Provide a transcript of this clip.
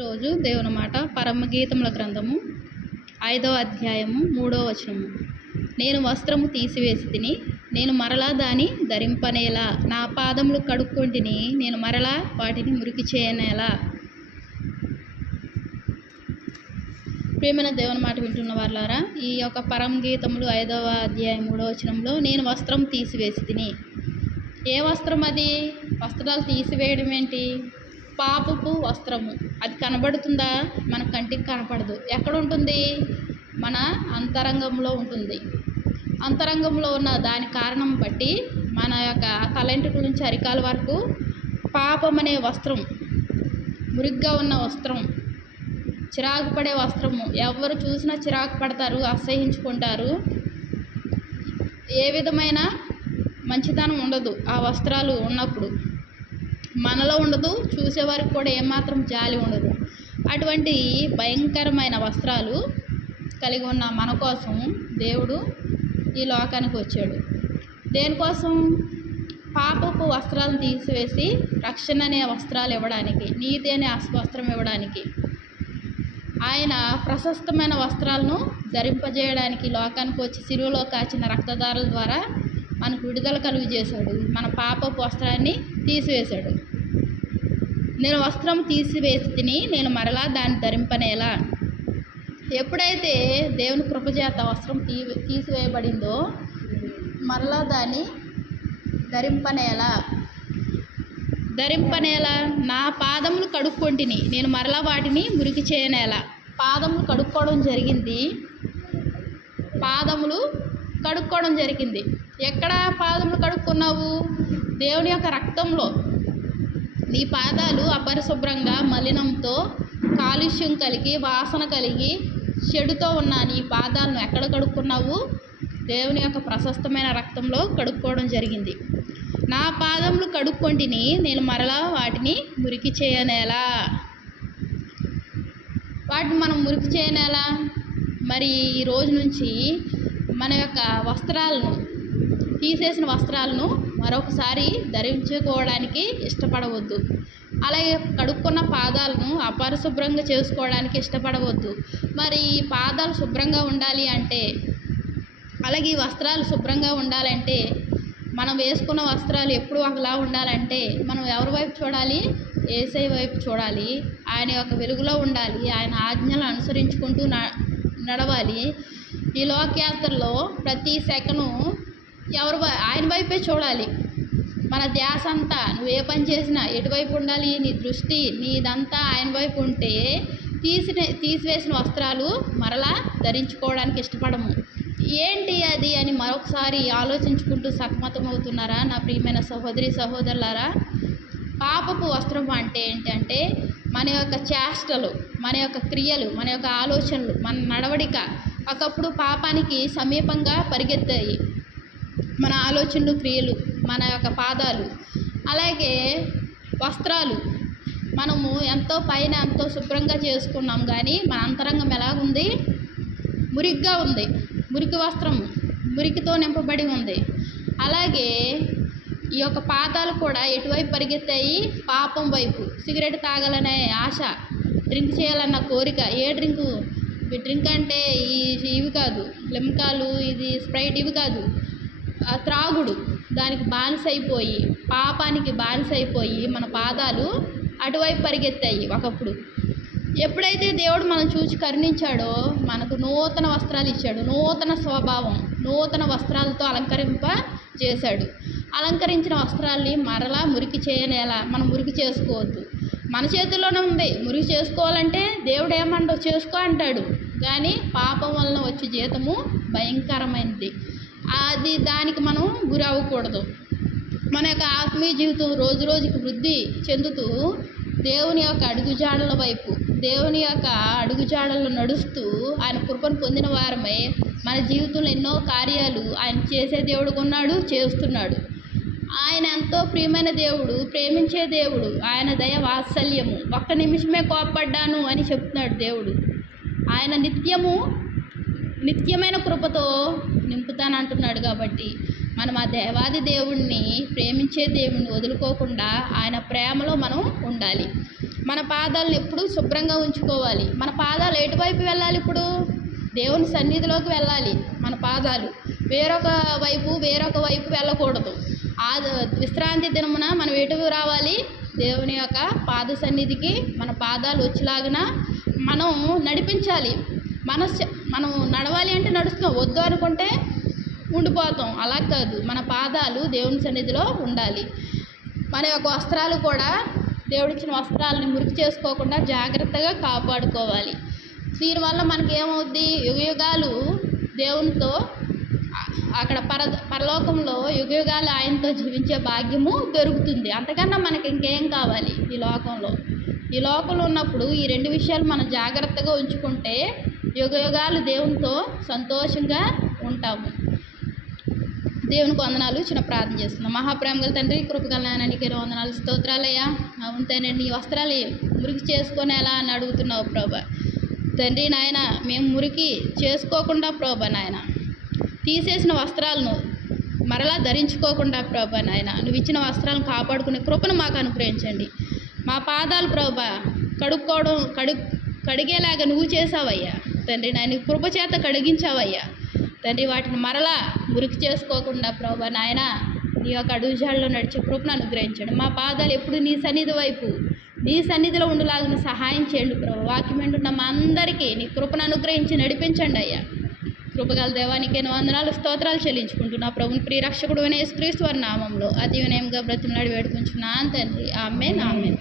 రోజు దేవుని మాట పరమగీతముల గ్రంథము ఐదవ అధ్యాయము మూడవ వచనము. నేను వస్త్రము తీసివేసి తిని నేను మరలా దాని ధరింపనేలా నా పాదములు కడుక్కొంటిని నేను మరలా వాటిని మురికి చేయనేలా. ప్రేమైన దేవుని మాట వింటున్న వాళ్ళారా ఈ యొక్క పరమగీతములు ఐదవ అధ్యాయం మూడవ వచనంలో నేను వస్త్రం తీసివేసి తిని. ఏ వస్త్రం అది? వస్త్రాలు తీసివేయడం ఏంటి పాపపు వస్త్రము. అది కనబడుతుందా? మన కంటికి కనపడదు. ఎక్కడ ఉంటుంది మన అంతరంగంలో ఉంటుంది. అంతరంగంలో ఉన్న దాని కారణం బట్టి మన యొక్క తలెంట్రుకల నుంచి అరికాల వరకు పాపం అనే వస్త్రం మురిగ్గా ఉన్న వస్త్రం చిరాకు పడే వస్త్రము ఎవరు చూసినా చిరాకు పడతారు అసహించుకుంటారు ఏ విధమైన మంచితనం ఉండదు ఆ వస్త్రాలు ఉన్నప్పుడు. మనలో ఉండదు చూసేవారికి కూడా ఏమాత్రం జాలి ఉండదు. అటువంటి భయంకరమైన వస్త్రాలు కలిగి ఉన్న మన కోసం దేవుడు ఈ లోకానికి వచ్చాడు. దేనికోసం? పాపపు వస్త్రాలను తీసివేసి రక్షణ అనే వస్త్రాలు ఇవ్వడానికి నీతి అనే వస్త్రం ఇవ్వడానికి. ఆయన ప్రశస్తమైన వస్త్రాలను ధరింపజేయడానికి లోకానికి వచ్చి సిలువలో కాచిన రక్తదారుల ద్వారా మనకు విడుదల కలుగు చేశాడు మన పాపపు వస్త్రాన్ని తీసివేశాడు. నేను వస్త్రం తీసివేసి తిని నేను మరలా దాన్ని ధరింపనేలా ఎప్పుడైతే దేవుని కృపచేత వస్త్రం తీ తీసివేయబడిందో మరలా దాన్ని ధరింపనేలా ధరింపనేలా నా పాదములు కడుక్కొంటిని నేను మరలా వాటిని మురికి చేయనేలా పాదములు కడుక్కోవడం జరిగింది. పాదములు కడుక్కోవడం జరిగింది. ఎక్కడ పాదములు కడుక్కున్నావు? దేవుని యొక్క రక్తంలో. నీ పాదాలు అపరిశుభ్రంగా మలినంతో కాలుష్యం కలిగి వాసన కలిగి చెడుతో ఉన్న నీ పాదాలను ఎక్కడ కడుక్కున్నావు? దేవుని యొక్క ప్రశస్తమైన రక్తంలో కడుక్కోవడం జరిగింది. నా పాదములు కడుక్కొంటిని నేను మరలా వాటిని మురికి చేయనేలా? వాటిని మనం మురికి చేయనేలా? మరి ఈ రోజు నుంచి మన యొక్క వస్త్రాలను తీసేసిన వస్త్రాలను మరొకసారి ధరించుకోవడానికి ఇష్టపడవద్దు. అలాగే కడుక్కున్న పాదాలను అపరిశుభ్రంగా చేసుకోవడానికి ఇష్టపడవద్దు. మరి ఈ పాదాలు శుభ్రంగా ఉండాలి అంటే అలాగే ఈ వస్త్రాలు శుభ్రంగా ఉండాలంటే మనం వేసుకున్న వస్త్రాలు ఎప్పుడు ఒకలా ఉండాలంటే మనం ఎవరి వైపు చూడాలి? ఏసై వైపు చూడాలి. ఆయన యొక్క వెలుగులో ఉండాలి. ఆయన ఆజ్ఞలు అనుసరించుకుంటూ న నడవాలి. ఈ లోకయాత్రలో ప్రతి సెకను ఎవరు ఆయన వైపే చూడాలి. మన ధ్యాస అంతా నువ్వు ఏ పని చేసినా ఎటువైపు ఉండాలి? నీ దృష్టి నీదంతా ఆయన వైపు ఉంటే తీసిన తీసివేసిన వస్త్రాలు మరలా ధరించుకోవడానికి ఇష్టపడము. ఏంటి అది అని మరొకసారి ఆలోచించుకుంటూ సతమతమవుతున్నారా నా ప్రియమైన సహోదరి సహోదరులారా? పాపపు వస్త్రం అంటే ఏంటంటే మన యొక్క చేష్టలు మన యొక్క క్రియలు మన యొక్క ఆలోచనలు మన నడవడిక ఒకప్పుడు పాపానికి సమీపంగా పరిగెత్తాయి. మన ఆలోచనలు క్రియలు మన యొక్క పాదాలు అలాగే వస్త్రాలు మనము ఎంతో పైన ఎంతో శుభ్రంగా చేసుకున్నాం కానీ మన అంతరంగం ఎలాగుంది? మురిగ్గా ఉంది. మురికి వస్త్రం మురికితో నింపబడి ఉంది. అలాగే ఈ యొక్క పాదాలు కూడా ఎటువైపు పరిగెత్తాయి? పాపం వైపు. సిగరెట్ తాగాలనే ఆశ డ్రింక్ చేయాలన్న కోరిక. ఏ డ్రింకు? డ్రింక్ అంటే ఈ ఇవి కాదు. లిమ్కాలు ఇది స్ప్రైట్ ఇవి కాదు. త్రాగుడు దానికి బానిసైపోయి అయిపోయి పాపానికి బానిసైపోయి అయిపోయి మన పాదాలు అటువైపు పరిగెత్తాయి ఒకప్పుడు. ఎప్పుడైతే దేవుడు మనం చూసి కరుణించాడో మనకు నూతన వస్త్రాలు ఇచ్చాడు. నూతన స్వభావం నూతన వస్త్రాలతో అలంకరింప చేశాడు. అలంకరించిన వస్త్రాల్ని మరలా మురికి చేయనేలా మనం మురికి చేసుకోవద్దు. మన చేతుల్లోనే ఉంది. మురికి చేసుకోవాలంటే దేవుడు ఏమండో చేసుకో అంటాడు. కానీ పాపం వలన వచ్చే జీతము భయంకరమైనది. అది దానికి మనం గురి అవ్వకూడదు. మన యొక్క ఆత్మీయ జీవితం రోజు రోజుకి వృద్ధి చెందుతూ దేవుని యొక్క అడుగుజాడల వైపు దేవుని యొక్క అడుగుజాడల్లో నడుస్తూ ఆయన కృపను పొందిన వారమై మన జీవితంలో ఎన్నో కార్యాలు ఆయన చేసే దేవుడు ఉన్నాడు చేస్తున్నాడు. ఆయన ఎంతో ప్రియమైన దేవుడు ప్రేమించే దేవుడు ఆయన దయ వాత్సల్యము. ఒక్క నిమిషమే కోపడ్డాను అని చెప్తున్నాడు దేవుడు. ఆయన నిత్యము నిత్యమైన కృపతో నింపుతానంటున్నాడు కాబట్టి మనం ఆ దేవాది దేవుణ్ణి ప్రేమించే దేవుణ్ణి వదులుకోకుండా ఆయన ప్రేమలో మనం ఉండాలి. మన పాదాలను ఎప్పుడూ శుభ్రంగా ఉంచుకోవాలి. మన పాదాలు ఎటువైపు వెళ్ళాలి ఇప్పుడు? దేవుని సన్నిధిలోకి వెళ్ళాలి మన పాదాలు. వేరొక వైపు వేరొక వైపు వెళ్ళకూడదు. ఆ విశ్రాంతి దినమున మనం ఎటు రావాలి? దేవుని యొక్క పాద సన్నిధికి మన పాదాలు వచ్చేలాగిన మనం నడిపించాలి. మన మనం నడవాలి అంటే నడుస్తాం వద్దు అనుకుంటే ఉండిపోతాం. అలా కాదు. మన పాదాలు దేవుని సన్నిధిలో ఉండాలి. మన యొక్క వస్త్రాలు కూడా దేవుడిచ్చిన వస్త్రాలని మురికి చేసుకోకుండా జాగ్రత్తగా కాపాడుకోవాలి. దీనివల్ల మనకి ఏమవుద్ది యుగ యుగాలు దేవునితో అక్కడ పర పరలోకంలో యుగయుగాలు ఆయనతో జీవించే భాగ్యము దొరుకుతుంది. అంతకన్నా మనకి ఇంకేం కావాలి ఈ లోకంలో? ఈ లోకంలో ఉన్నప్పుడు ఈ రెండు విషయాలు మనం జాగ్రత్తగా ఉంచుకుంటే యుగయుగాలు దేవునితో సంతోషంగా ఉంటాము. దేవునికి వందనాలు. చిన్న ప్రార్థన చేస్తున్నాం. మహాప్రేమ గల తండ్రి కృపగలనానికి నాయనానికి వందనాలు. స్తోత్రాలయ్యా. అవును తండ్రి నీ వస్త్రాలు మురికి చేసుకొని ఎలా అని అడుగుతున్నావు ప్రభా. తండ్రి నాయన మేము మురికి చేసుకోకుండా ప్రభా నాయన. తీసేసిన వస్త్రాలను మరలా ధరించుకోకుండా ప్రభా నాయన నువ్వు ఇచ్చిన వస్త్రాలను కాపాడుకునే కృపను మాకు అనుగ్రహించండి. మా పాదాలు ప్రభా కడుక్కోవడం కడు కడిగేలాగా నువ్వు చేసావయ్యా తండ్రి నాయన కృపచేత చేత కడిగించావయ్యా. తండ్రి వాటిని మరలా మురికి చేసుకోకుండా ప్రభా నాయన నీ యొక్క అడుగుజాడలో నడిచే కృపను అనుగ్రహించండి. మా పాదాలు ఎప్పుడు నీ సన్నిధి వైపు నీ సన్నిధిలో ఉండలాగిన సహాయం చేయండి ప్రభు. వాక్యం వింటున్న మా అందరికీ నీ కృపను అనుగ్రహించి నడిపించండి అయ్యా. కృపగల దేవానికి వందనాలు స్తోత్రాలు చెల్లించుకుంటున్నా. ప్రభుని ప్రియరక్షకుడు అనే యేసుక్రీస్తు వారి నామంలో అతి వినయంగా బ్రతిమలాడి వేడుకుంటున్నాను తండ్రి. Amen amen.